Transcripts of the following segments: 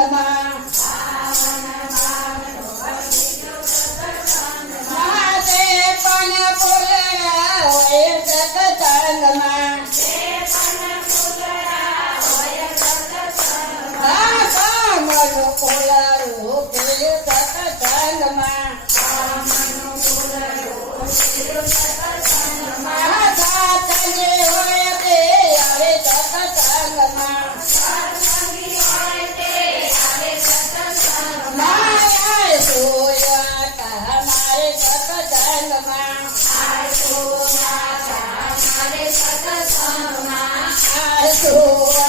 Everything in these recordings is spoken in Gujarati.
પાવનમાં મહાદેવ પણ બોલે હોય સતસંગમાં Oh.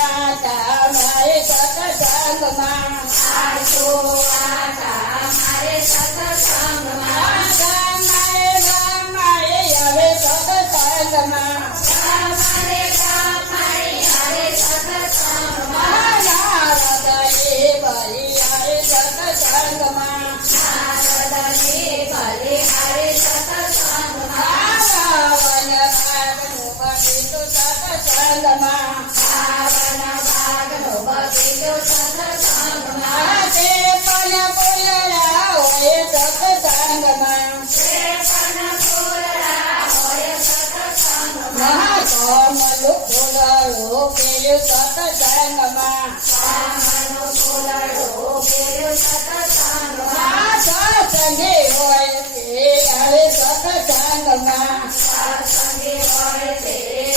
સત્સંગે હોય તે હરે સત્સંગમાં. સત્સંગે હોય તે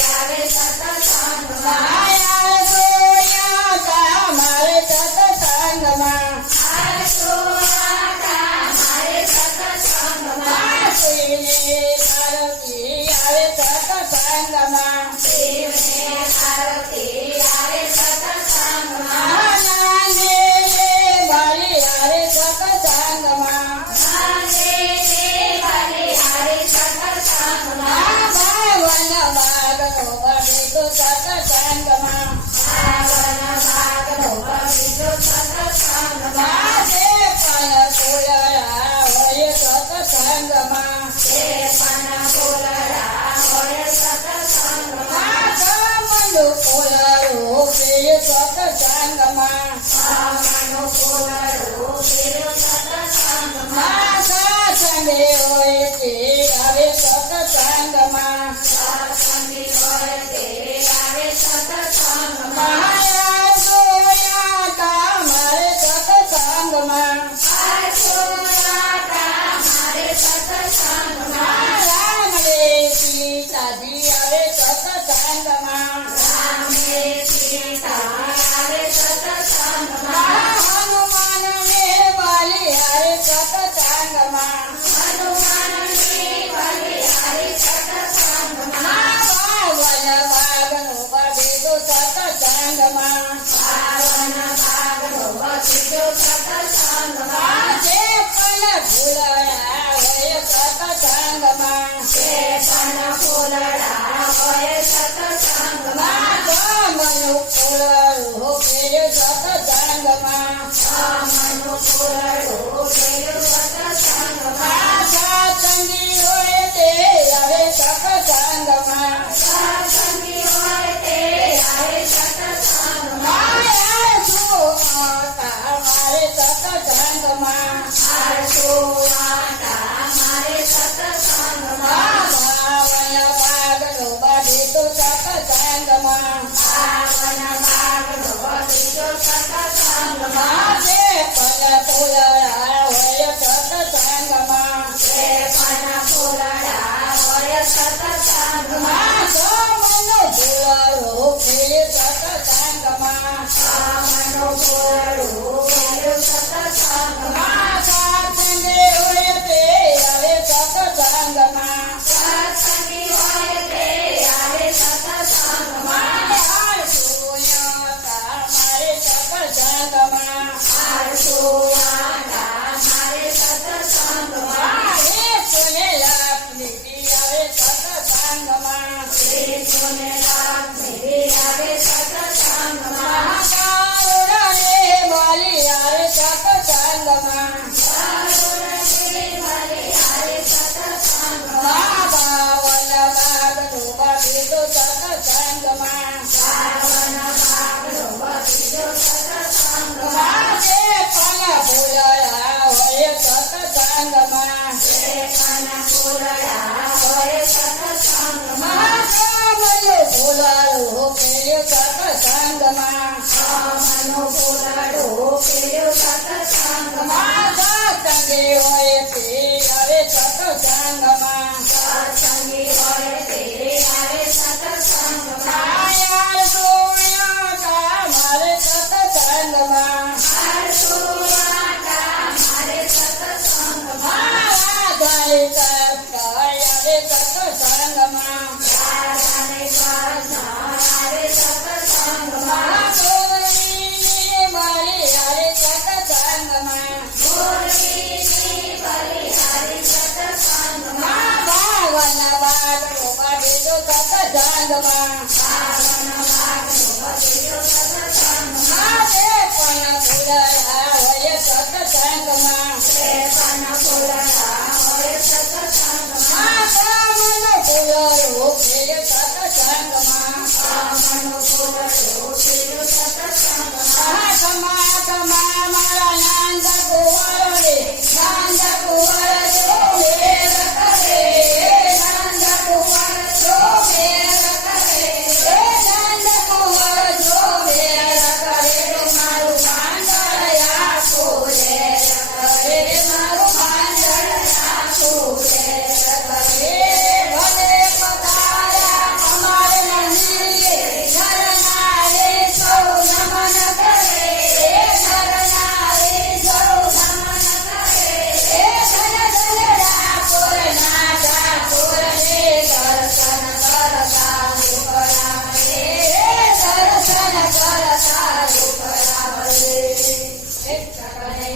સત્સંગમાં સત્સંગે હોય તે આવે સત્સંગમાં સત્સંગમાં સત્સંગમાં મારે પણ ફૂલડા હોય સત્સંગમાં